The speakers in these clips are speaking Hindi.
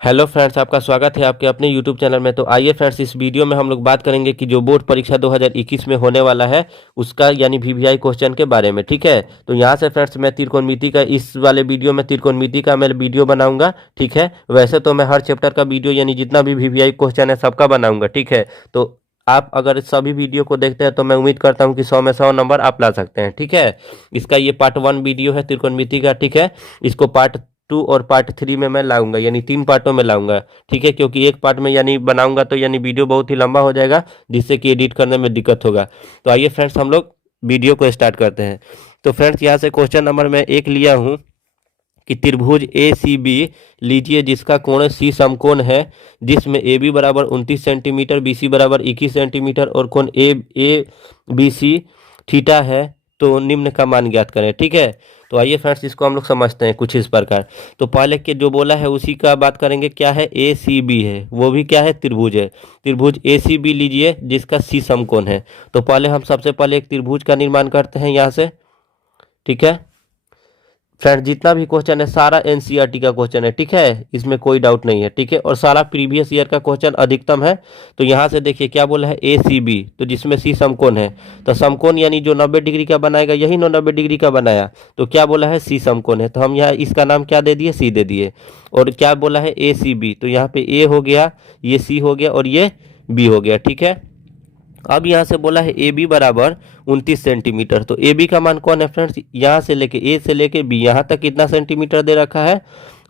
हेलो फ्रेंड्स, आपका स्वागत है आपके अपने यूट्यूब चैनल में। तो आइए फ्रेंड्स, इस वीडियो में हम लोग बात करेंगे कि जो बोर्ड परीक्षा 2021 में होने वाला है उसका यानी वीवीआई क्वेश्चन के बारे में। ठीक है, तो यहाँ से फ्रेंड्स मैं त्रिकोणमिति का इस वाले वीडियो में त्रिकोणमिति का मैं वीडियो बनाऊंगा। ठीक है, वैसे तो मैं हर चैप्टर का वीडियो यानी जितना भी वीवीआई क्वेश्चन है सबका बनाऊंगा। ठीक है, तो आप अगर सभी वीडियो को देखते हैं तो मैं उम्मीद करता हूँ कि 100 में 100 नंबर आप ला सकते हैं। ठीक है, इसका ये पार्ट 1 वीडियो है त्रिकोणमिति का। ठीक है, इसको पार्ट 2 और पार्ट 3 में मैं लाऊंगा, यानी 3 पार्टों में लाऊंगा। ठीक है, क्योंकि एक पार्ट में यानी बनाऊंगा तो यानी वीडियो बहुत ही लंबा हो जाएगा, जिससे कि एडिट करने में दिक्कत होगा। तो आइए फ्रेंड्स, हम लोग वीडियो को स्टार्ट करते हैं। तो फ्रेंड्स, यहाँ से क्वेश्चन नंबर मैं 1 लिया हूँ कि त्रिभुज ए सी बी लीजिए, जिसका कोण सी समकोण है, जिसमें ए बी बराबर 29 सेंटीमीटर, बी सी बराबर 21 सेंटीमीटर और कोण ए ए बी सी थीटा है, तो निम्न का मान ज्ञात करें। ठीक है, तो आइए फ्रेंड्स, इसको हम लोग समझते हैं कुछ इस प्रकार। तो पहले के जो बोला है उसी का बात करेंगे। क्या है? ए सी बी है, वो भी क्या है? त्रिभुज है। त्रिभुज ए सी बी लीजिए, जिसका सी समकोण है। तो पहले हम सबसे पहले एक त्रिभुज का निर्माण करते हैं यहाँ से। ठीक है फ्रेंड्स, जितना भी क्वेश्चन है सारा एनसीईआरटी का क्वेश्चन है। ठीक है, इसमें कोई डाउट नहीं है। ठीक है, और सारा प्रीवियस ईयर का क्वेश्चन अधिकतम है। तो यहाँ से देखिए क्या बोला है, ए सी बी, तो जिसमें सी समकोण है। तो समकोण यानी जो 90 डिग्री का बनाएगा यही 90 डिग्री का बनाया। तो क्या बोला है? सी समकोण है। तो हम यहाँ इसका नाम क्या दे दिए? सी दे दिए। और क्या बोला है? ए सी बी, तो यहाँ पे ए हो गया, ये सी हो गया और ये बी हो गया। ठीक है, अब यहाँ से बोला है ए बी बराबर 29 सेंटीमीटर। तो ए बी का मान कौन है फ्रेंड्स? यहाँ से लेके ए से लेके बी यहाँ तक कितना सेंटीमीटर दे रखा है?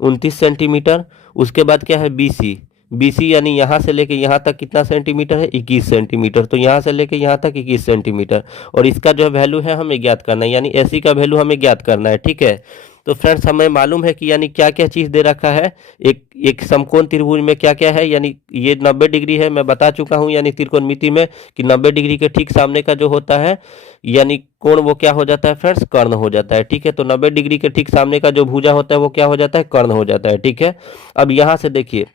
29 सेंटीमीटर। उसके बाद क्या है? बी सी, बी सी यानी यहाँ से लेके यहाँ तक कितना सेंटीमीटर है? 21 सेंटीमीटर। तो यहाँ से लेके यहाँ तक 21 सेंटीमीटर। और इसका जो वैल्यू है हमें ज्ञात करना है, यानी ए सी का वैल्यू हमें ज्ञात करना है। ठीक है, तो फ्रेंड्स हमें मालूम है कि यानी क्या क्या चीज़ दे रखा है एक एक समकोण त्रिभुज में। क्या क्या है? यानी ये 90 डिग्री है, मैं बता चुका हूँ यानी त्रिकोणमिति में कि 90 डिग्री के ठीक सामने का जो होता है यानी कोण, वो क्या हो जाता है फ्रेंड्स? कर्ण हो जाता है। ठीक है, तो 90 डिग्री के ठीक सामने का जो भुजा होता है वो क्या हो जाता है? कर्ण हो जाता है। ठीक है, अब यहाँ से देखिए,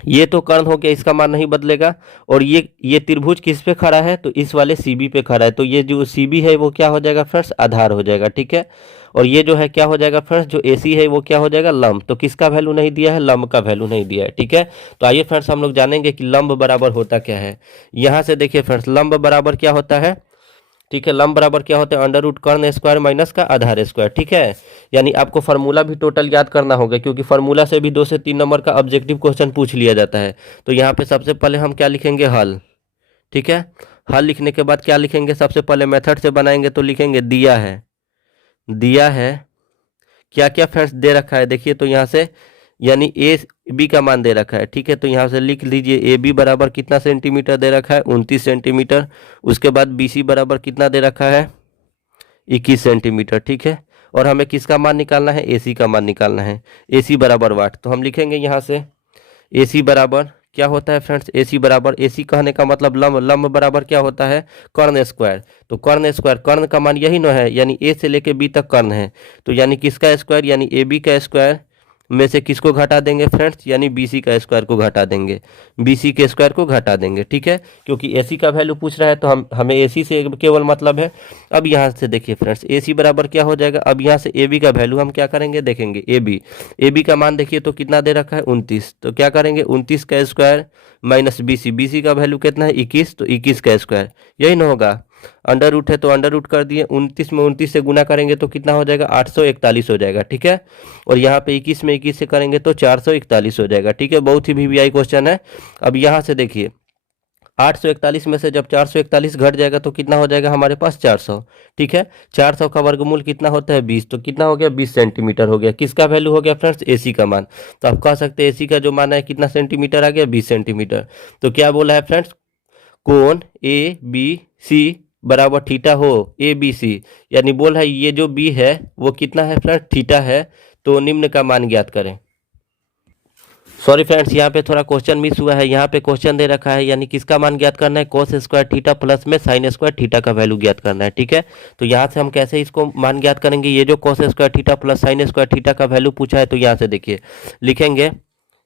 ये तो कर्ण हो गया, इसका मान नहीं बदलेगा। और ये त्रिभुज किस पे खड़ा है? तो इस वाले सीबी पे खड़ा है। तो ये जो सीबी है वो क्या हो जाएगा फ्रेंड्स? आधार हो जाएगा। ठीक है, और ये जो है क्या हो जाएगा फ्रेंड्स? जो एसी है वो क्या हो जाएगा? लंब। तो किसका वैल्यू नहीं दिया है? लंब का वैल्यू नहीं दिया है। ठीक है, तो आइए फ्रेंड्स, हम लोग जानेंगे कि लंब बराबर होता क्या है। यहाँ से देखिए फ्रेंड्स, लंब बराबर क्या होता है? ठीक है, लंब बराबर क्या होता है? अंडर रूट कर्ण स्क्वायर माइनस का आधार स्क्वायर। ठीक है, यानी आपको फार्मूला भी टोटल याद करना होगा, क्योंकि फार्मूला से भी 2 से 3 नंबर का ऑब्जेक्टिव क्वेश्चन पूछ लिया जाता है। तो यहाँ पे सबसे पहले हम क्या लिखेंगे? हल। ठीक है, हल लिखने के बाद क्या लिखेंगे? सबसे पहले मेथड से बनाएंगे तो लिखेंगे दिया है, दिया है। क्या क्या फ्रेंड्स दे रखा है देखिए, तो यहाँ से यानी ए बी का मान दे रखा है। ठीक है, तो यहाँ से लिख लीजिए ए बी बराबर कितना सेंटीमीटर दे रखा है? 29 सेंटीमीटर। उसके बाद बी सी बराबर कितना दे रखा है? 21 सेंटीमीटर। ठीक है, और हमें किसका मान निकालना है? ए सी का मान निकालना है। ए सी बराबर वाट, तो हम लिखेंगे यहाँ से ए सी बराबर क्या होता है फ्रेंड्स? ए सी बराबर, ए सी कहने का मतलब लंब, लंब बराबर क्या होता है? कर्ण स्क्वायर। तो कर्ण स्क्वायर, कर्ण का मान यही न है, यानी ए से लेके बी तक कर्ण है। तो यानी किसका स्क्वायर? यानी ए बी का स्क्वायर में से किसको घटा देंगे फ्रेंड्स? यानी बी सी का स्क्वायर को घटा देंगे, बी सी के स्क्वायर को घटा देंगे। ठीक है, क्योंकि ए सी का वैल्यू पूछ रहा है तो हमें ए सी से केवल मतलब है। अब यहाँ से देखिए फ्रेंड्स, ए सी बराबर क्या हो जाएगा? अब यहाँ से ए बी का वैल्यू हम क्या करेंगे? देखेंगे ए बी, ए बी का मान देखिए तो कितना दे रखा है? 29। तो क्या करेंगे? 29 का square minus B C, B C का वैल्यू कितना है? 21, तो 21 का स्क्वायर, यही ना होगा। अंडर रूट है तो अंडर रूट कर दिए, 29 में 29 से गुना करेंगे तो कितना हो जाएगा? 841 हो जाएगा। ठीक है, और यहाँ पे 21 में 21 से करेंगे तो 441 हो जाएगा। ठीक है, बहुत ही वीवीआई क्वेश्चन है। अब यहाँ से देखिए, 841 में से जब 441 घट जाएगा तो कितना हो जाएगा हमारे पास? 400। ठीक है, 400 का वर्गमूल कितना होता है? 20। तो कितना हो गया? 20 सेंटीमीटर हो गया। किसका वैल्यू हो गया फ्रेंड्स? एसी का मान। तो आप कह सकते हैं एसी का जो मान है कितना सेंटीमीटर आ गया? 20 सेंटीमीटर। तो क्या बोला है फ्रेंड्स? कोण ए बी सी बराबर थीटा हो, ए बी सी, यानी बोल है ये जो बी है वो कितना है फ्रेंड्स? थीटा है। तो निम्न का मान ज्ञात करें। सॉरी फ्रेंड्स, यहाँ पे थोड़ा क्वेश्चन मिस हुआ है। यहाँ पे क्वेश्चन दे रखा है यानी किसका मान ज्ञात करना है? कोस स्क्वायर थीटा प्लस में साइन स्क्वायर थीटा का वैल्यू ज्ञात करना है। ठीक है, तो यहाँ से हम कैसे इसको मान ज्ञात करेंगे? ये जो cos square theta plus sine square theta का वैल्यू पूछा है, तो यहाँ से देखिए लिखेंगे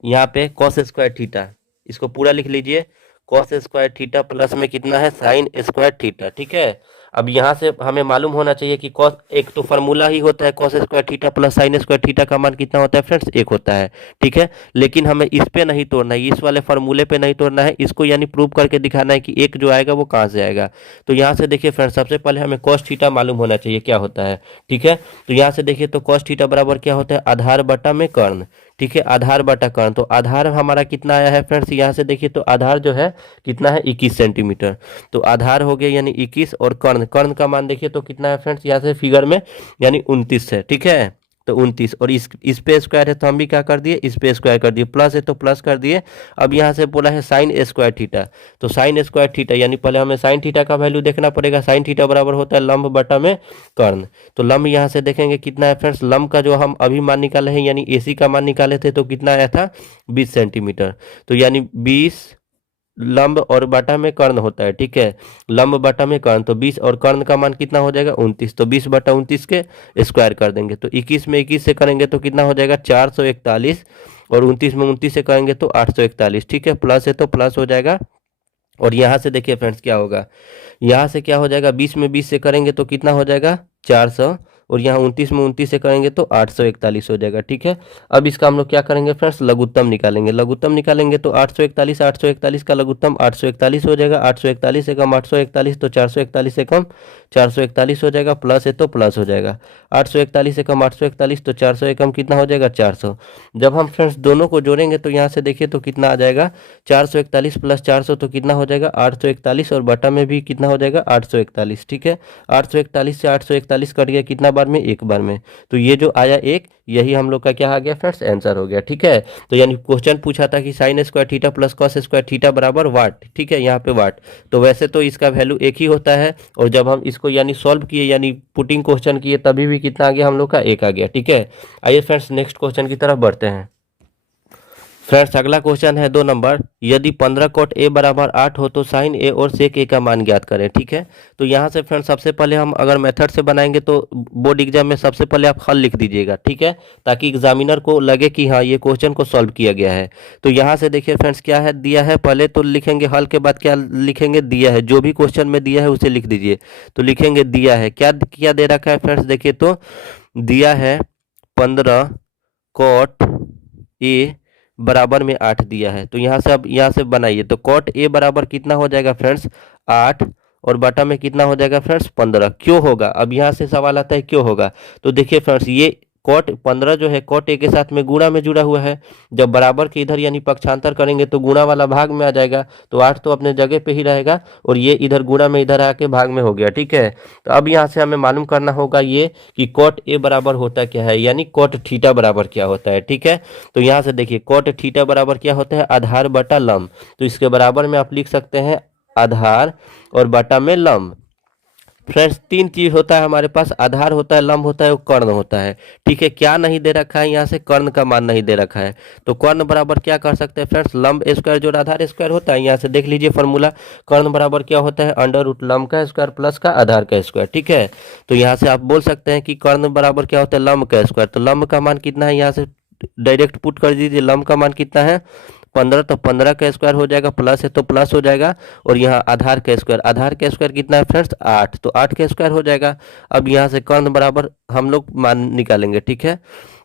यहाँ पे कोस स्क्वायर थीटा, इसको पूरा लिख लीजिए। कॉस स्क्वायर थीटा प्लस में कितना है? Sine square theta. ठीक है, अब यहाँ से हमें मालूम होना चाहिए कि कॉस, एक तो फार्मूला ही होता है cos square theta plus sine square theta का मान कितना होता है फ्रेंड्स, एक होता है। ठीक है, लेकिन हमें इस पे नहीं तोड़ना है, इस वाले फार्मूले पे नहीं तोड़ना है, इसको यानी प्रूव करके दिखाना है कि एक जो आएगा वो कहाँ से आएगा। तो यहाँ से देखिए फ्रेंड्स, सबसे पहले हमें कॉस थीटा मालूम होना चाहिए क्या होता है। ठीक है, तो यहाँ से देखिए तो कॉस थीटा बराबर क्या होता है, आधार बटा में कर्ण। ठीक है, आधार बटा कर्ण, तो आधार हमारा कितना आया है फ्रेंड्स, यहाँ से देखिए तो आधार जो है कितना है 21 सेंटीमीटर। तो आधार हो गया यानी 21, और कर्ण, कर्ण का मान देखिए तो कितना है फ्रेंड्स, यहाँ से फिगर में यानी 29 है। ठीक है, तो 29, और इस पे स्क्वायर है तो हम भी क्या कर दिए, इस पे स्क्वायर कर दिए, प्लस है तो प्लस कर दिए। अब यहाँ से बोला है साइन स्क्वायर थीटा, तो साइन स्क्वायर थीटा यानी पहले हमें साइन थीटा का वैल्यू देखना पड़ेगा। साइन थीटा बराबर होता है लंब बटा में कर्ण। तो लंब यहाँ से देखेंगे कितना है फ्रेंड्स, लंब का जो हम अभी मान निकाले हैं यानी AC का मान निकाले थे तो कितना आया था 20 सेंटीमीटर। तो यानी 20 लंब और बटा में कर्ण होता है। ठीक है, लंब बटा में कर्ण, तो 20 और कर्ण का मान कितना हो जाएगा 29, तो 20 बटा 29 के स्क्वायर कर देंगे। तो 21 में 21 से करेंगे तो कितना हो जाएगा 441, और 29 में 29 से करेंगे तो 841। ठीक है, प्लस है तो प्लस हो जाएगा। और यहाँ से देखिए फ्रेंड्स क्या होगा, यहाँ से क्या हो जाएगा, 20 में 20 से करेंगे तो कितना हो जाएगा 400, और यहाँ 29 में 29 से करेंगे तो 841 हो जाएगा। ठीक है, अब इसका हम लोग क्या करेंगे फ्रेंड्स, लघुत्तम निकालेंगे। लघुत्तम निकालेंगे तो 841, 841 का लघुत्तम 841 हो जाएगा। 841 से कम 841, तो 441 से कम 441 हो जाएगा, प्लस है तो प्लस हो जाएगा। 841 से कम 841, तो 400 से कम कितना हो जाएगा 400। जब हम फ्रेंड्स दोनों को जोड़ेंगे तो यहाँ से देखिए तो कितना आ जाएगा 441 प्लस 400, तो कितना हो जाएगा 841, और बटा में भी कितना हो जाएगा 841। ठीक है, 841 से 841 कट गया कितना बार में, एक बार में। तो ये जो आया एक, यही हम लोग का क्या आ गया फ्रेंड्स, आंसर हो गया। ठीक है, तो यानी क्वेश्चन पूछा था कि sine square theta plus cos square theta बराबर वाट। ठीक है, यहाँ पे वाट, तो वैसे तो इसका वैल्यू एक ही होता है, और जब हम इसको यानी सॉल्व किए यानी पुटिंग क्वेश्चन किए तभी भी कितना आ गया हम लोग का, एक आ गया। ठीक है, आइए फ्रेंड्स नेक्स्ट क्वेश्चन की तरफ बढ़ते हैं। फ्रेंड्स अगला क्वेश्चन है 2 नंबर, यदि 15 कोट A बराबर 8 हो तो साइन A और सेक A का मान ज्ञात करें। ठीक है, तो यहाँ से फ्रेंड्स सबसे पहले हम अगर मेथड से बनाएंगे तो बोर्ड एग्जाम में सबसे पहले आप हल लिख दीजिएगा। ठीक है, ताकि एग्जामिनर को लगे कि हाँ ये क्वेश्चन को सॉल्व किया गया है। तो यहाँ से देखिए फ्रेंड्स क्या है दिया है, पहले तो लिखेंगे हल, के बाद क्या लिखेंगे, दिया है, जो भी क्वेश्चन में दिया है उसे लिख दीजिए। तो लिखेंगे दिया है, क्या क्या दे रखा है फ्रेंड्स, देखिए तो दिया है 15 कोट A बराबर में 8 दिया है। तो यहाँ से अब यहाँ से बनाइए, तो कॉट A बराबर कितना हो जाएगा फ्रेंड्स 8, और बटा में कितना हो जाएगा फ्रेंड्स 15। क्यों होगा, अब यहाँ से सवाल आता है क्यों होगा। तो देखिए फ्रेंड्स ये कॉट 15 जो है कॉट A के साथ में गुणा में जुड़ा हुआ है। जब बराबर के इधर यानी पक्षांतर करेंगे तो गुणा वाला भाग में आ जाएगा, तो 8 तो अपने जगह पे ही रहेगा, और ये इधर गुणा में इधर आके भाग में हो गया। ठीक है, तो अब यहाँ से हमें मालूम करना होगा ये कि कॉट A बराबर होता क्या है, यानी कॉट थीटा बराबर क्या होता है। ठीक है, तो यहाँ से देखिए कॉट थीटा बराबर क्या होता है, आधार बटा लंब। तो इसके बराबर में आप लिख सकते हैं आधार और बटा में लंब। फ्रेंड्स 3 चीज होता है हमारे पास, आधार होता है, लंब होता है, और कर्ण होता है। ठीक है, क्या नहीं दे रखा है, यहाँ से कर्ण का मान नहीं दे रखा है। तो कर्ण बराबर क्या कर सकते हैं फ्रेंड्स, लंब स्क्वायर जोड़ आधार स्क्वायर होता है। यहाँ से देख लीजिए फॉर्मूला, कर्ण बराबर क्या होता है, अंडर रूट लंब का स्क्वायर प्लस का आधार का स्क्वायर। ठीक है, तो यहाँ से आप बोल सकते हैं कि कर्ण बराबर क्या होता है, लंब का स्क्वायर। तो लंब का मान कितना है, यहाँ से डायरेक्ट पुट कर दीजिए, लंब का मान कितना है 15, तो 15 का स्क्वायर हो जाएगा, प्लस है तो प्लस हो जाएगा, और यहाँ आधार का स्क्वायर, आधार का स्क्वायर कितना है फ्रेंड्स 8, तो 8 का स्क्वायर हो जाएगा। अब यहाँ से कर्ण बराबर हम लोग मान निकालेंगे। ठीक है,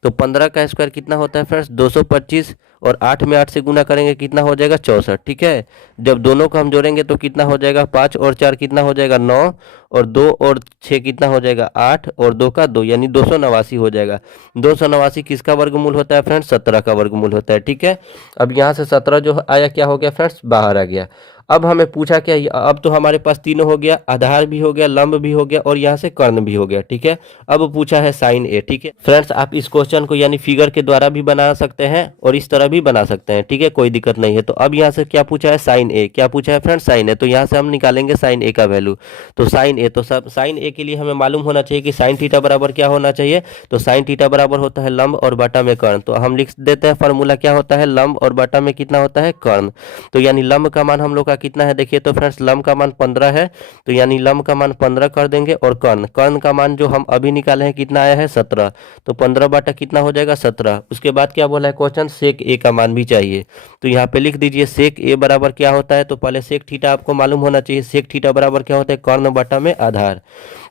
तो 15 का स्क्वायर कितना होता है फ्रेंड्स 225, और 8 में 8 से गुना करेंगे कितना हो जाएगा 64। ठीक है, जब दोनों को हम जोड़ेंगे तो कितना हो जाएगा 5 और 4 कितना हो जाएगा 9, और 2 और 6 कितना हो जाएगा 8, और 2 का 2 यानी 289 हो जाएगा। 289 किसका वर्गमूल होता है फ्रेंड्स, 17 का वर्गमूल होता है। ठीक है, अब यहाँ से 17 जो आया क्या हो गया फ्रेंड्स, बाहर आ गया। अब हमें पूछा क्या, अब तो हमारे पास तीनों हो गया, आधार भी हो गया, लंब भी हो गया, और यहाँ से कर्ण भी हो गया। ठीक है, अब पूछा है साइन A। ठीक है फ्रेंड्स, आप इस क्वेश्चन को यानी फिगर के द्वारा भी बना सकते हैं और इस तरह भी बना सकते हैं। ठीक है, कोई दिक्कत नहीं है। तो अब यहाँ से क्या पूछा है, साइन A। क्या पूछा है फ्रेंड्स, साइन A। तो यहाँ से हम निकालेंगे साइन A का वैल्यू। तो साइन A, तो सब साइन A के लिए हमें मालूम होना चाहिए कि साइन थीटा बराबर क्या होना चाहिए। तो साइन थीटा बराबर होता है लंब और बटा में कर्ण। तो हम लिख देते हैं फॉर्मूला क्या होता है, लंब और बटा में कितना होता है, कर्ण। तो यानी लंब का मान हम लोग का कितना है देखिए तो फ्रेंड्स लम का मान 15 है, तो यानी लम का मान 15 कर देंगे, और कर्ण कर्ण का मान जो हम अभी निकाले हैं कितना आया है 17, तो 15 बटा कितना हो जाएगा 17। उसके बाद क्या बोला है क्वेश्चन, सेक ए का मान भी चाहिए, तो यहाँ पे लिख दीजिए सेक ए बराबर क्या होता है, तो पहले सेक थीटा आपको मालूम होना चाहिए, सेक थीटा बराबर क्या होता है कर्ण बटा में आधार,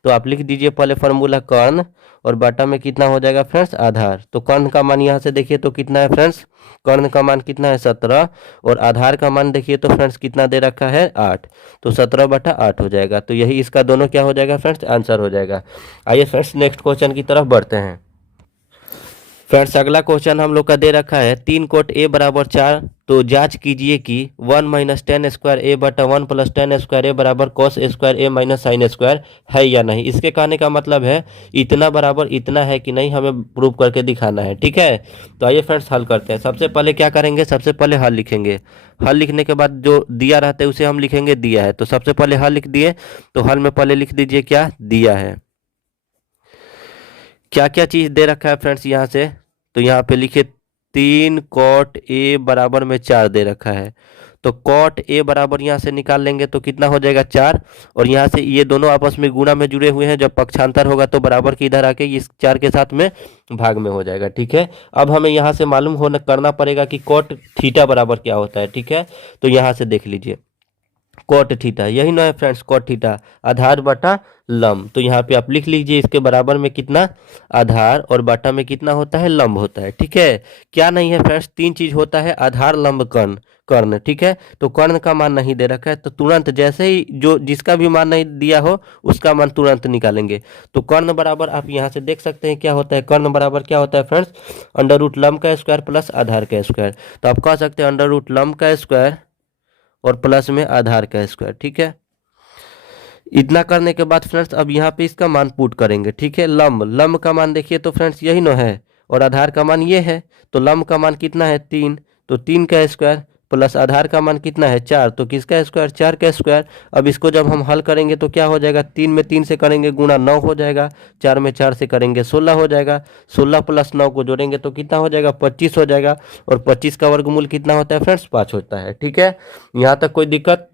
तो आप लिख दीजिए पहले फॉर्मूला कर्ण और बटा में कितना हो जाएगा फ्रेंड्स आधार। तो कर्ण का मान यहाँ से देखिए तो कितना है फ्रेंड्स, कर्ण का मान कितना है 17, और आधार का मान देखिए तो फ्रेंड्स कितना दे रखा है 8, तो 17 बटा 8 हो जाएगा, तो यही इसका दोनों क्या हो जाएगा फ्रेंड्स आंसर हो जाएगा। आइए फ्रेंड्स नेक्स्ट क्वेश्चन की तरफ बढ़ते हैं। फ्रेंड्स अगला क्वेश्चन हम लोग का दे रखा है 3 कोट ए बराबर 4, तो जांच कीजिए कि 1 माइनस टेन स्क्वायर ए बटा 1 प्लस टेन स्क्वायर ए बराबर कॉस स्क्वायर ए माइनस साइन स्क्वायर है या नहीं। इसके कहने का मतलब है इतना बराबर इतना है कि नहीं, हमें प्रूव करके दिखाना है, ठीक है। तो आइए फ्रेंड्स हल करते हैं। सबसे पहले क्या करेंगे, सबसे पहले हल लिखेंगे, हल लिखने के बाद जो दिया रहता है उसे हम लिखेंगे दिया है, तो सबसे पहले हल लिख दिए, तो हल में पहले लिख दीजिए क्या दिया है, क्या क्या चीज दे रखा है फ्रेंड्स यहाँ से, तो यहाँ पे लिखे 3 कॉट ए बराबर में 4 दे रखा है, तो कॉट ए बराबर यहाँ से निकाल लेंगे तो कितना हो जाएगा 4, और यहाँ से ये दोनों आपस में गुणा में जुड़े हुए हैं, जब पक्षांतर होगा तो बराबर की इधर आके इस 4 के साथ में भाग में हो जाएगा, ठीक है। अब हमें यहाँ से मालूम होना करना पड़ेगा कि कॉट थीटा बराबर क्या होता है, ठीक है। तो यहाँ से देख लीजिए कॉट थीटा, यही ना है फ्रेंड्स कॉट थीटा, आधार बटा लंब, तो यहाँ पे आप लिख लीजिए इसके बराबर में कितना आधार और बटा में कितना होता है लंब होता है, ठीक है। क्या नहीं है फ्रेंड्स, 3 चीज होता है आधार लंब कर्ण कर्ण, ठीक है। तो कर्ण का मान नहीं दे रखा है, तो तुरंत जैसे ही जो जिसका भी मान नहीं दिया हो उसका मान तुरंत निकालेंगे। तो कर्ण बराबर आप यहाँ से देख सकते हैं क्या होता है, कर्ण बराबर क्या होता है फ्रेंड्स अंडर रूट लंब का स्क्वायर प्लस आधार का स्क्वायर, तो आप कह सकते हैं अंडर रूट लंब का स्क्वायर और प्लस में आधार का स्क्वायर, ठीक है। इतना करने के बाद फ्रेंड्स अब यहाँ पे इसका मान पुट करेंगे, ठीक है। लंब लंब का मान देखिए तो फ्रेंड्स यही न है, और आधार का मान ये है, तो लंब का मान कितना है 3, तो 3 का स्क्वायर प्लस आधार का मान कितना है 4, तो किसका स्क्वायर 4 का स्क्वायर। अब इसको जब हम हल करेंगे तो क्या हो जाएगा, 3 में 3 से करेंगे गुणा 9 हो जाएगा, 4 में 4 से करेंगे 16 हो जाएगा, 16 प्लस 9 को जोड़ेंगे तो कितना हो जाएगा 25 हो जाएगा, और 25 का वर्गमूल कितना होता है फ्रेंड्स 5 होता है, ठीक है। यहाँ तक कोई दिक्कत,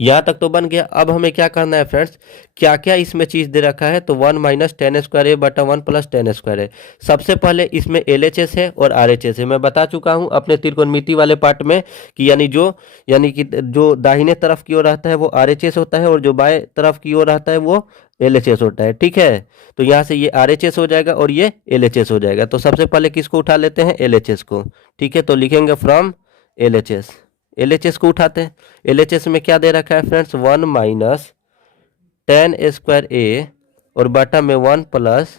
यहाँ तक तो बन गया। अब हमें क्या करना है फ्रेंड्स, क्या क्या इसमें चीज दे रखा है, तो 1 माइनस टेन स्क्वायर ए बटा 1 प्लस टेन स्क्वायर है। सबसे पहले इसमें LHS है और RHS है, मैं बता चुका हूँ अपने त्रिकोणमिति वाले पार्ट में कि यानी कि जो दाहिने तरफ की ओर रहता है वो RHS होता है, और जो बाएं तरफ की ओर रहता है वो LHS होता है, ठीक है। तो यहाँ से ये RHS हो जाएगा और ये LHS हो जाएगा, तो सबसे पहले किसको उठा लेते हैं LHS को, ठीक है। तो लिखेंगे फ्रॉम LHS, LHS को उठाते हैं। LHS में क्या दे रखा है फ्रेंड्स 1 माइनस टेन स्क्वायर ए और बटा में 1 प्लस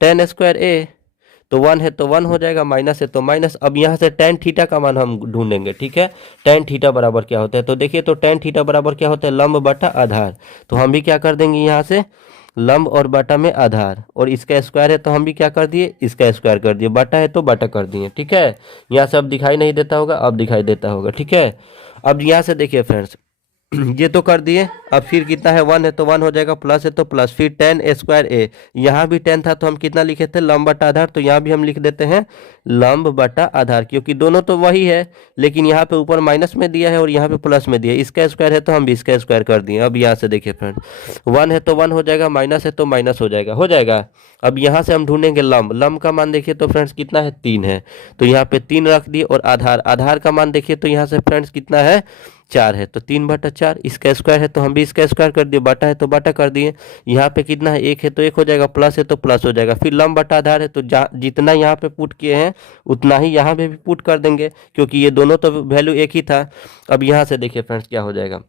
टेन स्क्वायर ए, तो 1 है तो 1 हो जाएगा, माइनस है तो माइनस। अब यहाँ से टेन थीटा का मान हम ढूंढेंगे, ठीक है। टेन थीटा बराबर क्या होता है, तो देखिए तो टेन थीटा बराबर क्या होता है लंब बटा आधार, तो हम भी क्या कर देंगे यहाँ से लंब और बटा में आधार, और इसका स्क्वायर है तो हम भी क्या कर दिए इसका स्क्वायर कर दिए, बटा है तो बटा कर दिए, ठीक है। यहाँ से अब दिखाई नहीं देता होगा, अब दिखाई देता होगा, ठीक है। अब यहाँ से देखिए फ्रेंड्स ये तो कर दिए, अब फिर कितना है 1 है तो 1 हो जाएगा, प्लस है तो प्लस, फिर टेन स्क्वायर ए, यहाँ भी 10 था तो हम कितना लिखे थे लंब बटा आधार, तो यहाँ भी हम लिख देते हैं लंब बटा आधार, क्योंकि दोनों तो वही है, लेकिन यहाँ पे ऊपर माइनस में दिया है और यहाँ पे प्लस में दिया है, इसका स्क्वायर है तो हम भी इसका स्क्वायर कर दिए। अब यहाँ से देखिए फ्रेंड 1 है तो 1 हो जाएगा, माइनस है तो माइनस हो जाएगा, हो जाएगा। अब यहाँ से हम ढूंढेंगे लंब, लंब का मान देखिए तो फ्रेंड्स कितना है 3 है, तो यहाँ पे 3 रख दिए, और आधार आधार का मान देखिए तो यहाँ से फ्रेंड्स कितना है 4 है, तो 3 बटा 4, इसका स्क्वायर है तो हम भी इसका स्क्वायर कर दिए, बटा है तो बटा कर दिए। यहाँ पे कितना है 1 है तो 1 हो जाएगा, प्लस है तो प्लस हो जाएगा, फिर लंब बटा आधार है तो जितना यहाँ पे पुट किए हैं उतना ही यहाँ पे भी पुट कर देंगे, क्योंकि ये दोनों तो वैल्यू एक ही था। अब यहाँ से देखिए फ्रेंड्स क्या हो जाएगा,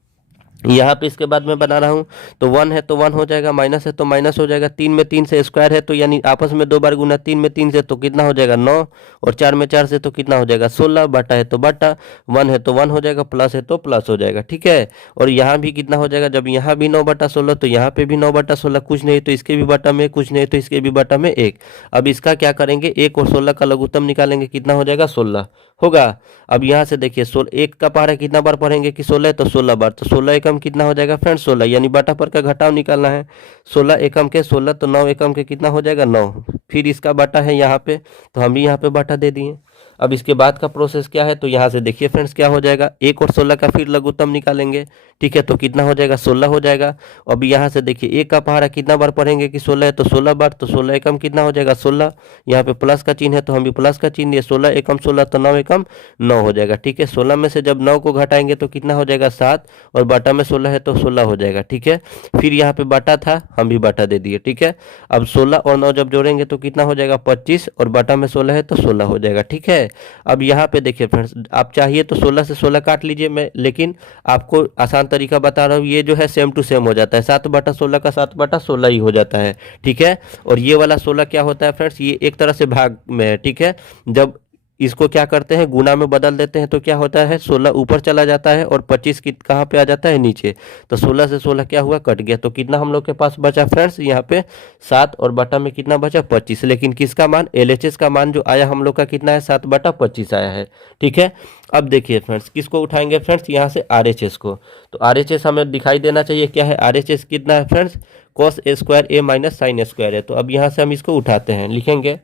यहाँ पे इसके बाद मैं बना रहा हूँ, तो 1 है तो 1 हो जाएगा, माइनस है तो माइनस हो जाएगा, 3 में 3 से स्क्वायर है तो यानी आपस में 2 बार गुना, 3 में 3 से तो कितना हो जाएगा 9, और 4 में 4 से तो कितना हो जाएगा 16, बटा है तो बटा, 1 है तो 1 हो जाएगा, प्लस है तो प्लस हो जाएगा, ठीक है। और यहाँ भी कितना हो जाएगा, जब यहाँ भी 9 बटा 16 तो यहाँ पे भी 9 बटा 16, कुछ नहीं तो इसके भी बटा में, कुछ नहीं तो इसके भी बटा में 1। अब इसका क्या करेंगे 1 और 16 का लघुत्तम निकालेंगे, कितना हो जाएगा 16 होगा। अब यहाँ से देखिए 1 का पहाड़ा कितना बार पढ़ेंगे कि 16 है तो 16 बार, तो 16 एकम कितना हो जाएगा फ्रेंड्स 16, यानी बटा पर का घटाव निकालना है, 16 एकम के 16 तो 9 एकम के कितना हो जाएगा 9, फिर इसका बटा है यहाँ पे तो हम भी यहाँ पे बटा दे दिए। अब इसके बाद का प्रोसेस क्या है, तो यहाँ से देखिए फ्रेंड्स क्या हो जाएगा, 1 और 16 का फिर लघुत्तम निकालेंगे। ठीक है, तो कितना हो जाएगा, 16 हो जाएगा। अब यहाँ से देखिए 1 का पहाड़ा कितना बार पढ़ेंगे कि 16 है, तो 16 बार, तो 16 एकम कितना हो जाएगा 16। यहाँ पे प्लस का चिन्ह है तो हम भी प्लस का चिन्ह दिए, 16 एकम 16 तो 9 एकम 9 हो जाएगा। ठीक है, 16 में से जब 9 को घटाएंगे तो कितना हो जाएगा 7, और बटा में 16 है तो 16 हो जाएगा। ठीक है, फिर यहाँ पे बटा था, हम भी बटा दे दिए। ठीक है, अब 16 और 9 जब जोड़ेंगे तो कितना हो जाएगा 25, और बटा में 16 है तो 16 हो जाएगा। ठीक है, अब यहाँ पे देखिए फ्रेंड्स, आप चाहिए तो 16 से 16 काट लीजिए, मैं लेकिन आपको आसान तरीका बता रहा हूँ। ये जो है सेम टू सेम हो जाता है, 7/16 का 7/16 ही हो जाता है। ठीक है, और ये वाला 16 क्या होता है फ्रेंड्स, ये एक तरह से भाग में है। ठीक है, जब इसको क्या करते हैं, गुना में बदल देते हैं तो क्या होता है, 16 ऊपर चला जाता है और 25 कहाँ पे आ जाता है, नीचे। तो 16 से 16 क्या हुआ, कट गया। तो कितना हम लोग के पास बचा फ्रेंड्स, यहाँ पे 7, और बटा में कितना बचा 25। लेकिन किसका मान, LHS का मान जो आया हम लोग का कितना है, 7/25 आया है। ठीक है, अब देखिए फ्रेंड्स, किसको उठाएंगे फ्रेंड्स, यहाँ से RHS को। तो RHS हमें दिखाई देना चाहिए, क्या है RHS कितना है friends, cos A square A minus sine A square है। तो अब यहाँ से हम इसको उठाते हैं, लिखेंगे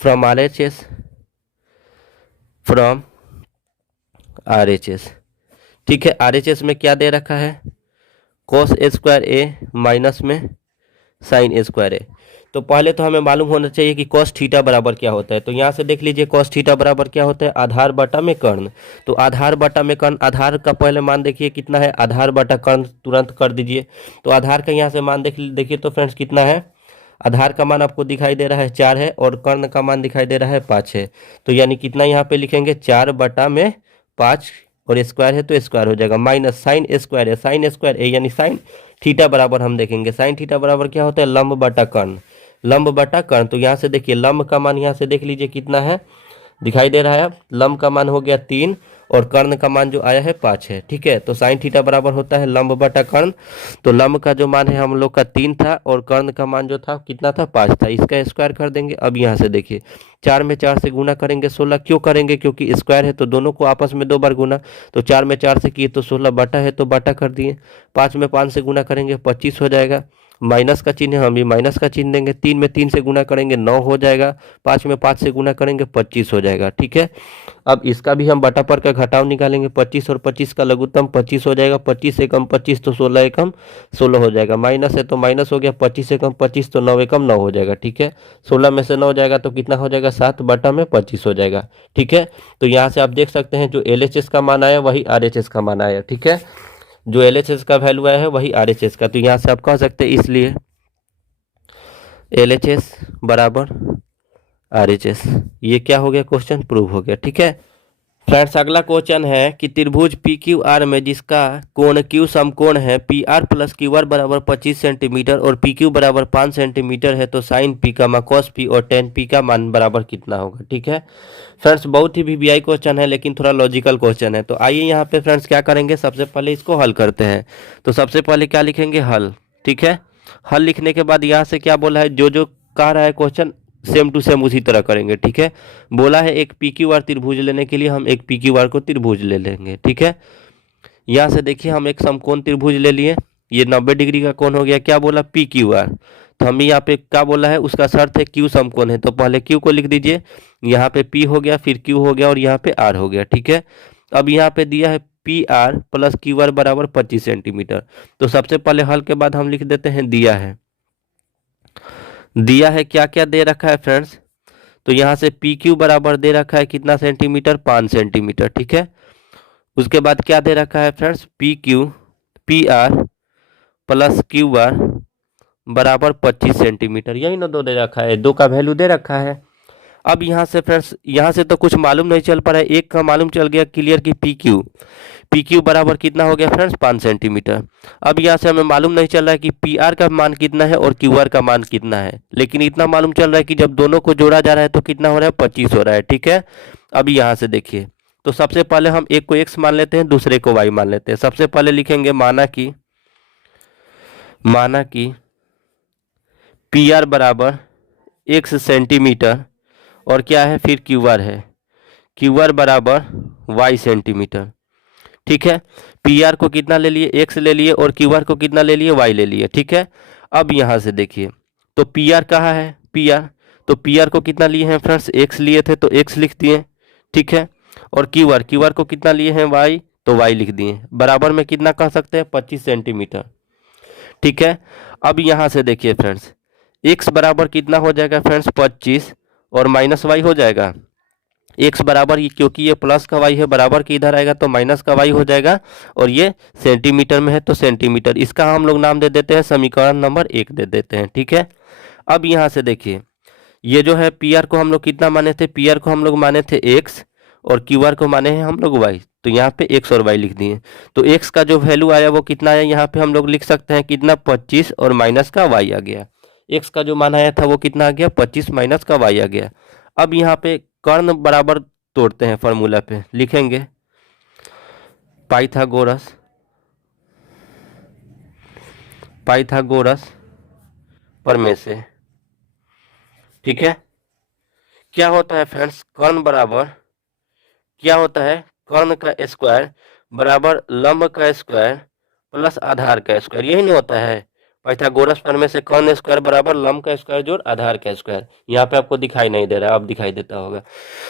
फ्रॉम RHS। ठीक है, RHS में क्या दे रखा है, cos A square A minus में साइन A स्क्वायर A। तो पहले तो हमें मालूम होना चाहिए कि cos थीटा बराबर क्या होता है। तो यहाँ से देख लीजिए cos थीटा बराबर क्या होता है, आधार बटा में कर्ण। तो आधार बटा में कर्ण, आधार का पहले मान देखिए कितना है, आधार बटा कर्ण तुरंत कर दीजिए। तो आधार का यहाँ से मान देखिए तो फ्रेंड्स कितना है, आधार का मान आपको दिखाई दे रहा है 4 है, और कर्ण का मान दिखाई दे रहा है 5 है। तो यानी कितना यहाँ पे लिखेंगे, 4/5, और स्क्वायर है तो स्क्वायर हो जाएगा, माइनस साइन A स्क्वायर है, साइन A स्क्वायर A यानी साइन थीटा बराबर हम देखेंगे, साइन थीटा बराबर क्या होता है, लंब बटा कर्ण, लंब बटा कर्ण। तो यहाँ से देखिए लंब का मान यहाँ से देख लीजिए कितना है, दिखाई दे रहा है, लंब का मान हो गया 3, और कर्ण का मान जो आया है 5 है। ठीक है, तो साइन थीटा बराबर होता है लंब बटा कर्ण। तो लंब का जो मान है हम लोग का 3 था, और कर्ण का मान जो था कितना था, 5 था। इसका स्क्वायर कर देंगे। अब यहाँ से देखिए 4 में 4 से गुना करेंगे 16, क्यों करेंगे, क्योंकि स्क्वायर है तो दोनों को आपस में 2 बार गुना। तो 4 में 4 से किए तो 16, बटा है तो बटा कर दिए। 5 में 5 से गुना करेंगे 25 हो जाएगा, माइनस का चिन्ह है, हम भी माइनस का चिन्ह देंगे। 3 में 3 से गुना करेंगे 9 हो जाएगा, 5 में 5 से गुना करेंगे 25 हो जाएगा। ठीक है, अब इसका भी हम बटा पर का घटाव निकालेंगे, 25 और 25 का लघुत्तम 25 हो जाएगा, 25 एकम 25 तो 16 एकम 16 हो जाएगा, माइनस है तो माइनस हो गया, 25 एकम 25 तो 9 एकम 9 हो जाएगा। ठीक है, 16 में से 9 हो जाएगा तो कितना हो जाएगा, 7/25 हो जाएगा। ठीक है, तो यहाँ से आप देख सकते हैं जो LHS का मान आया वही RHS का मान आया। ठीक है, जो LHS का वैल्यू आया है वही RHS का। तो यहाँ से आप कह सकते हैं इसलिए LHS बराबर RHS। ये क्या हो गया, क्वेश्चन प्रूव हो गया। ठीक है फ्रेंड्स, अगला क्वेश्चन है कि त्रिभुज PQR में जिसका कोण Q समकोण है, PR प्लस QR बराबर 25 सेंटीमीटर और PQ बराबर 5 सेंटीमीटर है, तो साइन P का cos P और tan P का मान बराबर कितना होगा। ठीक है फ्रेंड्स, बहुत ही VBI क्वेश्चन है, लेकिन थोड़ा लॉजिकल क्वेश्चन है। तो आइए यहाँ पे फ्रेंड्स क्या करेंगे, सबसे पहले इसको हल करते हैं। तो सबसे पहले क्या लिखेंगे, हल। ठीक है, हल लिखने के बाद यहाँ से क्या बोला है, जो जो कह रहा है क्वेश्चन सेम टू सेम उसी तरह करेंगे। ठीक है, बोला है एक PQR त्रिभुज लेने के लिए, हम एक PQR को त्रिभुज ले लेंगे। ठीक है, यहाँ से देखिए हम एक समकोण त्रिभुज ले लिए, ये 90 डिग्री का कोण हो गया। क्या बोला, PQR। तो हम यहाँ पे क्या बोला है, उसका शर्त है Q समकोण है, तो पहले Q को लिख दीजिए, यहाँ पे P हो गया, फिर Q हो गया, और यहाँ पे R हो गया। ठीक है, अब यहाँ पे दिया है PR प्लस QR बराबर 25 सेंटीमीटर। तो सबसे पहले हल के बाद हम लिख देते हैं दिया है क्या क्या दे रखा है फ्रेंड्स। तो यहाँ से PQ बराबर दे रखा है कितना सेंटीमीटर, 5 सेंटीमीटर। ठीक है, उसके बाद क्या दे रखा है फ्रेंड्स, PR प्लस QR बराबर 25 सेंटीमीटर, यही ना दो दे रखा है, 2 का वैल्यू दे रखा है। अब यहाँ से फ्रेंड्स, यहाँ से तो कुछ मालूम नहीं चल पा रहा है, एक का मालूम चल गया क्लियर कि PQ बराबर कितना हो गया फ्रेंड्स, 5 सेंटीमीटर। अब यहाँ से हमें मालूम नहीं चल रहा है कि PR का मान कितना है और QR का मान कितना है, लेकिन इतना मालूम चल रहा है कि जब दोनों को जोड़ा जा रहा है तो कितना हो रहा है, 25 हो रहा है। ठीक है, अब यहाँ से देखिए, तो सबसे पहले हम एक को x मान लेते हैं, दूसरे को y मान लेते हैं। सबसे पहले लिखेंगे माना कि PR बराबर x सेंटीमीटर, और क्या है, फिर QR है, QR बराबर y सेंटीमीटर। ठीक है, PR को कितना ले लिए, x ले लिए, और QR को कितना ले लिए, y ले लिए। ठीक है, अब यहाँ से देखिए, तो PR कहाँ है, PR, तो PR को कितना लिए हैं फ्रेंड्स, x लिए थे तो x लिख दिए। ठीक है। और क्यू आर को कितना लिए हैं y, तो y लिख दिए, बराबर में कितना कह सकते हैं 25 सेंटीमीटर। ठीक है। अब यहाँ से देखिए फ्रेंड्स, x बराबर कितना हो जाएगा फ्रेंड्स 25 और माइनस वाई हो जाएगा। x बराबर क्योंकि ये प्लस का y है बराबर के इधर आएगा तो माइनस का y हो जाएगा, और ये सेंटीमीटर में है तो सेंटीमीटर, इसका हम लोग नाम दे देते हैं समीकरण नंबर 1 दे देते हैं। ठीक है। अब यहाँ से देखिए, ये जो है पी आर को हम लोग कितना माने थे, पी आर को हम लोग माने थे x और क्यू आर को माने हैं हम लोग y, तो यहाँ पे x और y लिख दिए। तो x का जो वैल्यू आया वो कितना आया, यहाँ पे हम लोग लिख सकते हैं कितना 25 और माइनस का y आ गया। x का जो मान आया था वो कितना आ गया 25 माइनस का y आ गया। अब यहाँ पे कर्ण बराबर तोड़ते हैं, फॉर्मूला पे लिखेंगे पाइथागोरस प्रमेय से। ठीक है। क्या होता है फ्रेंड्स, कर्ण बराबर क्या होता है, कर्ण का स्क्वायर बराबर लंब का स्क्वायर प्लस आधार का स्क्वायर, यही नहीं होता है पाइथागोरस प्रमेय से। कर्ण स्क्वायर बराबर लंब का स्क्वायर जोड़ आधार का स्क्वायर। यहाँ पे आपको दिखाई नहीं दे रहा है, अब दिखाई देता होगा।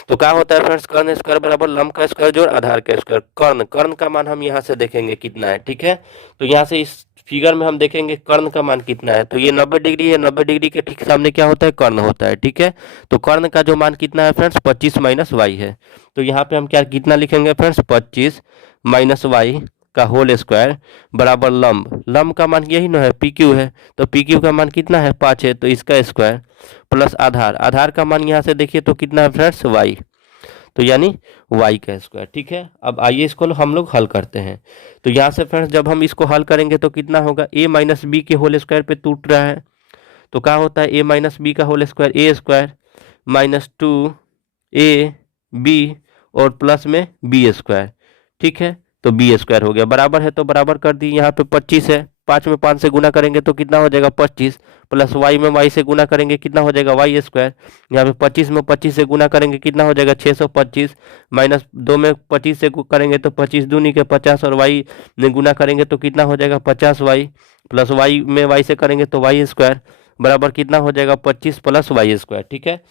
तो क्या होता है फ्रेंड्स, कर्ण स्क्वायर बराबर लंब का स्क्वायर जोड़ आधार का स्क्वायर। कर्ण का मान हम यहाँ से देखेंगे कितना है। ठीक है। तो यहाँ से इस फिगर में हम देखेंगे कर्ण का मान कितना है, तो ये 90 डिग्री है, 90 डिग्री के ठीक सामने क्या होता है, कर्ण होता है। ठीक है। तो कर्ण का जो मान कितना है फ्रेंड्स 25 माइनस वाई है, तो यहाँ पे हम क्या कितना लिखेंगे फ्रेंड्स 25 माइनस वाई का होल स्क्वायर बराबर लंब का मान यही ना है पी क्यू है, तो पी क्यू का मान कितना है 5 है, तो इसका स्क्वायर प्लस आधार का मान यहाँ से देखिए तो कितना है फ्रेंड्स वाई, तो यानी y का स्क्वायर। ठीक है। अब आइए इसको हम लोग हल करते हैं। तो यहाँ से फ्रेंड्स जब हम इसको हल करेंगे तो कितना होगा, a माइनस बी के होल स्क्वायर पे टूट रहा है, तो क्या होता है a माइनस बी का whole square a square minus 2ab और प्लस में b स्क्वायर। ठीक है। तो बी स्क्वायर हो गया, बराबर है तो बराबर कर दी। यहाँ पे 25 है, 5 में 5 से गुना करेंगे तो कितना हो जाएगा 25, प्लस y में y से गुना करेंगे कितना हो जाएगा y स्क्वायर। यहाँ पे 25 में 25 से गुना करेंगे कितना हो जाएगा 625, माइनस 2 में 25 से करेंगे तो 25 दूनी के 50 और y में गुना करेंगे तो कितना हो जाएगा 50y, प्लस y में y से करेंगे तो y स्क्वायर बराबर कितना हो जाएगा 25 प्लस वाई स्क्वायर। ठीक है।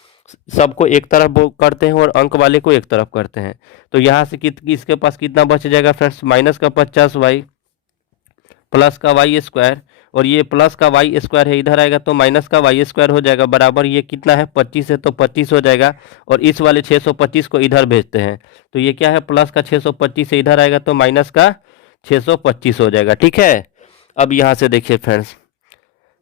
सबको एक तरफ करते हैं और अंक वाले को एक तरफ करते हैं, तो यहाँ से इसके पास कितना बच जाएगा फ्रेंड्स, माइनस का 50y प्लस का वाई स्क्वायर, और ये प्लस का वाई स्क्वायर है इधर आएगा तो माइनस का वाई स्क्वायर हो जाएगा, बराबर ये कितना है 25 है तो 25 हो जाएगा, और इस वाले 625 को इधर भेजते हैं तो ये क्या है प्लस का 625 से इधर आएगा तो माइनस का 625 हो जाएगा। ठीक है। अब यहाँ से देखिए फ्रेंड्स,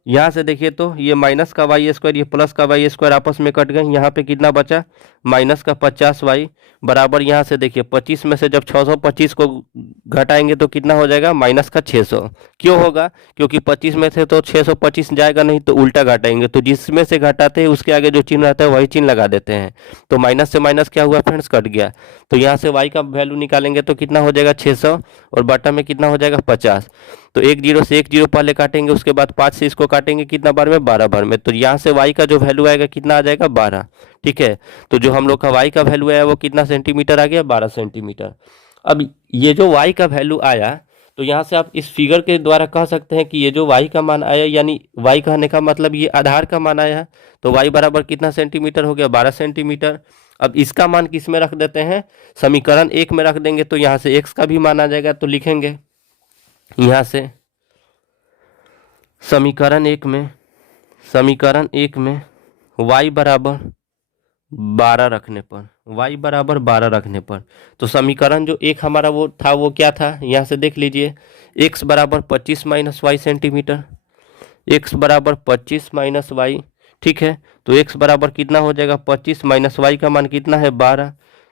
यहाँ से देखिए तो ये माइनस का वाई स्क्वायर ये प्लस का वाई स्क्वायर आपस में कट गए, यहाँ पे कितना बचा माइनस का 50y बराबर, यहाँ से देखिए 25 में से जब 625 को घटाएंगे तो कितना हो जाएगा माइनस का 600। क्यों होगा, क्योंकि 25 में से तो 625 जाएगा नहीं तो उल्टा घटाएंगे, तो जिसमें से घटाते हैं उसके आगे जो चिन्ह रहता है वही चिन्ह लगा देते हैं, तो माइनस से माइनस क्या हुआ फ्रेंड्स कट गया। तो यहाँ से y का वैल्यू निकालेंगे तो कितना हो जाएगा 600 और बटा में कितना हो जाएगा 50, तो 1 0 से 1 0 पहले काटेंगे, उसके बाद 5 से इसको काटेंगे कितना बार में 12 बार में, तो यहाँ से y का जो वैल्यू आएगा कितना आ जाएगा 12। ठीक है। तो जो हम लोग का y का वैल्यू आया वो कितना सेंटीमीटर आ गया 12 सेंटीमीटर। अब ये जो y का वैल्यू आया तो यहाँ से आप इस फिगर के द्वारा कह सकते हैं कि ये जो y का मान आया, यानी y कहने का मतलब ये आधार का मान आया है, तो y बराबर कितना सेंटीमीटर हो गया 12 सेंटीमीटर। अब इसका मान किस में रख देते हैं, समीकरण 1 में रख देंगे, तो यहाँ से x का भी मान आ जाएगा, तो लिखेंगे यहाँ से समीकरण एक में y बराबर 12 रखने पर तो समीकरण जो एक हमारा वो था वो क्या था, यहाँ से देख लीजिए x बराबर 25 माइनस वाई सेंटीमीटर, x बराबर 25 माइनस वाई। ठीक है। तो x बराबर कितना हो जाएगा 25 माइनस वाई का मान कितना है 12,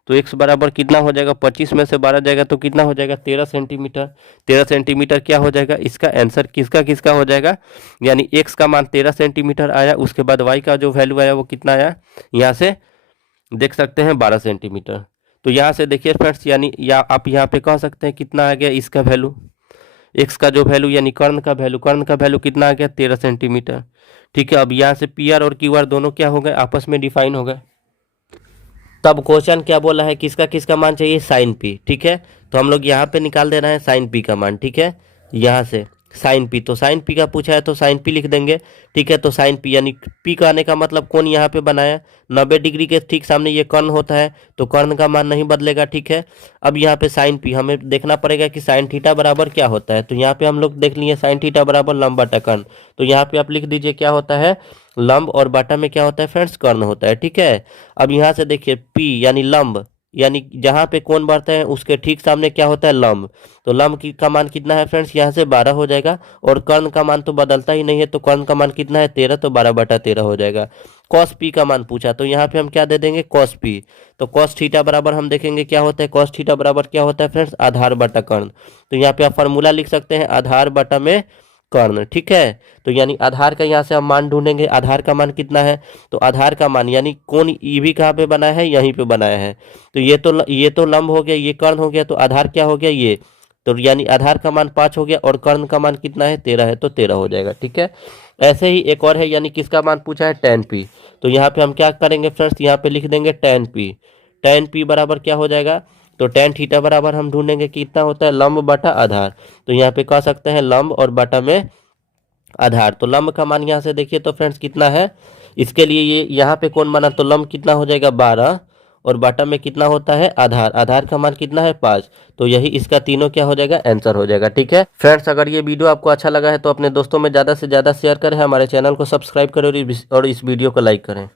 तो x बराबर कितना हो जाएगा 25 में से 12 जाएगा तो कितना हो जाएगा 13 सेंटीमीटर। 13 सेंटीमीटर क्या हो जाएगा, इसका आंसर किसका हो जाएगा, यानी x का मान 13 सेंटीमीटर आया, उसके बाद y का जो वैल्यू आया वो कितना आया, यहाँ से देख सकते हैं 12 सेंटीमीटर। तो यहाँ से देखिए फ्रेंड्स, यानी आप यहाँ पे कह सकते हैं कितना आ गया इसका वैल्यू, x का जो वैल्यू यानी कर्ण का वैल्यू कितना आ गया 13 सेंटीमीटर। ठीक है। अब यहाँ से पी आर और क्यू आर दोनों क्या हो गए आपस में डिफाइन हो गए। तब क्वेश्चन क्या बोला है, किसका मान चाहिए साइन पी। ठीक है। तो हम लोग यहाँ पे निकाल दे रहे हैं साइन पी का मान। ठीक है। यहाँ से साइन पी, तो साइन पी का पूछा है तो साइन पी लिख देंगे। ठीक है, तो साइन पी यानी पी का आने का मतलब कोण यहाँ पे बनाया 90 डिग्री के ठीक सामने ये कर्ण होता है, तो कर्ण का मान नहीं बदलेगा। ठीक है, अब यहाँ पे साइन पी हमें देखना पड़ेगा कि साइन थीटा बराबर क्या होता है। तो यहाँ पे हम लोग देख लिए साइन थीटा बराबर लंब बटा कर्ण, तो यहाँ पे आप लिख दीजिए क्या होता है, लंब, और बटा में क्या होता है फ्रेंड्स, कर्ण होता है। ठीक है, अब यहाँ से देखिए पी यानी लंब, यानी जहाँ पे कोण बढ़ते हैं उसके ठीक सामने क्या होता है, लंब। तो लंब की का मान कितना है फ्रेंड्स, यहाँ से 12 हो जाएगा, और कर्ण का मान तो बदलता ही नहीं है, तो कर्ण का मान कितना है 13, तो 12/13 हो जाएगा। कॉस पी का मान पूछा, तो यहाँ पे हम क्या दे देंगे, कॉस पी। तो कॉस थीटा बराबर हम देखेंगे क्या होता है, कॉस थीटा बराबर क्या होता है फ्रेंड्स, आधार बटा कर्ण। तो यहाँ पे आप फॉर्मूला लिख सकते हैं, आधार बटा में कर्ण। ठीक है, तो यानी आधार का यहाँ से हम मान ढूंढेंगे, आधार का मान कितना है, तो आधार का मान यानी कोण ई भी कहाँ पे बनाया है, यहीं पे बनाया है। तो ये तो लंब हो गया, ये कर्ण हो गया, तो आधार क्या हो गया, ये। तो यानी आधार का मान 5 हो गया, और कर्ण का मान कितना है 13 है, तो 13 हो जाएगा। ठीक है, ऐसे ही एक और है, यानी किसका मान पूछा है, tan पी। तो यहाँ पे हम क्या करेंगे फ्रेंड्स, यहाँ पे लिख देंगे tan पी। tan पी बराबर क्या हो जाएगा, तो tan थीटा बराबर हम ढूंढेंगे कि कितना होता है, लंब बटा आधार। तो यहाँ पे कह सकते हैं लंब और बटा में आधार। तो लंब का मान यहाँ से देखिए तो फ्रेंड्स कितना है, इसके लिए ये यहाँ पे कौन बना, तो लंब कितना हो जाएगा 12, और बटा में कितना होता है आधार, आधार का मान कितना है 5। तो यही इसका तीनों क्या हो जाएगा, आंसर हो जाएगा। ठीक है फ्रेंड्स, अगर ये वीडियो आपको अच्छा लगा है तो अपने दोस्तों में ज़्यादा से ज़्यादा शेयर करें, हमारे चैनल को सब्सक्राइब करें, और इस वीडियो को लाइक करें।